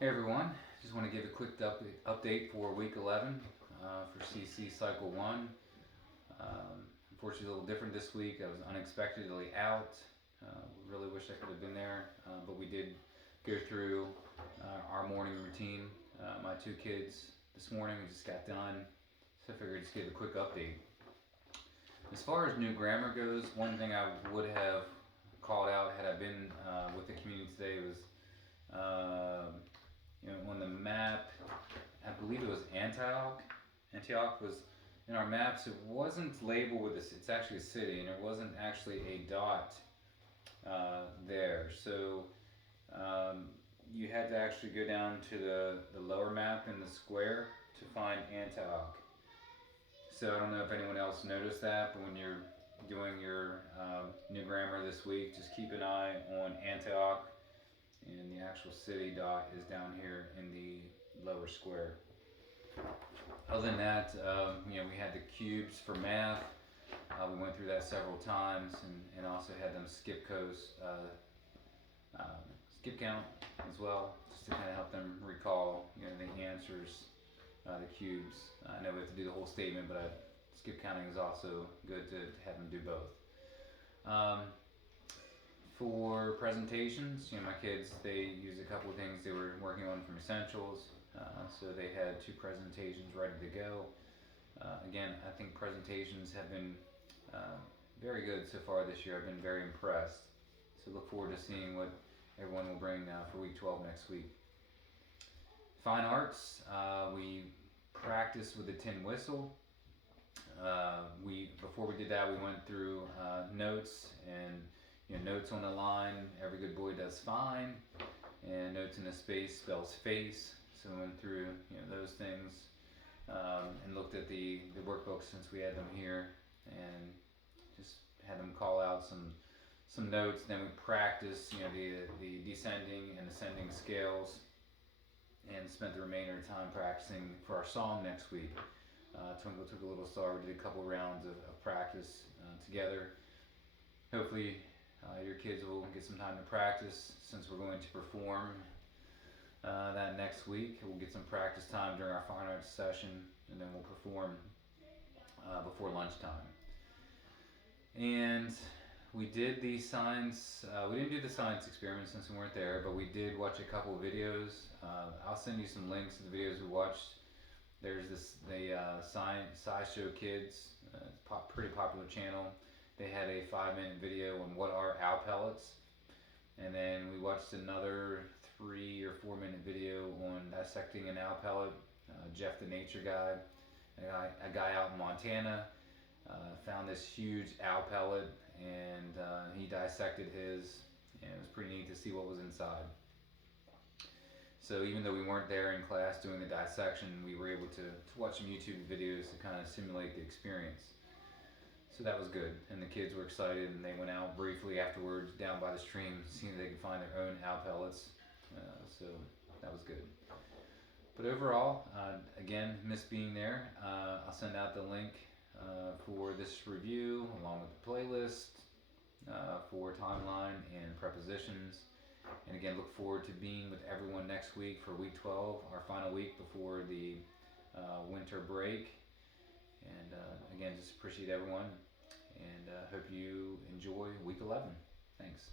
Hey everyone, just want to give a quick update for week 11 for CC Cycle 1. Unfortunately, a little different this week. I was unexpectedly out. Really wish I could have been there, but we did go through our morning routine. My two kids this morning, we just got done, so I figured I'd just give a quick update. As far as new grammar goes, one thing I would have called out had I been with the community today was on the map, I believe it was Antioch. Antioch was in our maps. It wasn't labeled with this. It's actually a city, and there wasn't actually a dot there. So you had to actually go down to the lower map in the square to find Antioch. So I don't know if anyone else noticed that, but when you're doing your new grammar this week, just keep an eye on Antioch, and the actual city dot is down here in the lower square. Other than that, we had the cubes for math. We went through that several times, and also had them skip count as well, just to kind of help them recall, the answers, the cubes. I know we have to do the whole statement, but skip counting is also good to have them do both. For presentations, my kids, they used a couple of things they were working on from Essentials. So they had two presentations ready to go. Again, I think presentations have been very good so far this year. I've been very impressed. So look forward to seeing what everyone will bring for week 12 next week. Fine arts, we practiced with the tin whistle. Before we did that, we went through notes and notes on the line. Every good boy does fine, and notes in the space spells face. So we went through those things and looked at the workbooks since we had them here, and just had them call out some notes. Then we practiced the descending and ascending scales, and spent the remainder of the time practicing for our song next week. Twinkle Twinkle Little Star. We did a couple rounds of practice together. Hopefully your kids will get some time to practice since we're going to perform that next week. We'll get some practice time during our fine arts session, and then we'll perform before lunchtime. And we did the science. We didn't do the science experiment since we weren't there, but we did watch a couple of videos. I'll send you some links to the videos we watched. There's the SciShow Kids, pretty popular channel. They had a 5-minute video on what are owl pellets, and then we watched another 3 or 4 minute video on dissecting an owl pellet. Jeff the Nature Guy, a guy out in Montana, found this huge owl pellet, and he dissected his, and it was pretty neat to see what was inside. So even though we weren't there in class doing the dissection, we were able to watch some YouTube videos to kind of simulate the experience. So that was good, and the kids were excited, and they went out briefly afterwards down by the stream, seeing if they could find their own owl pellets. So that was good. But overall, again, miss being there. I'll send out the link for this review along with the playlist for timeline and prepositions. And again, look forward to being with everyone next week for week 12, our final week before the winter break. And again, just appreciate everyone, and hope you enjoy week 11. Thanks.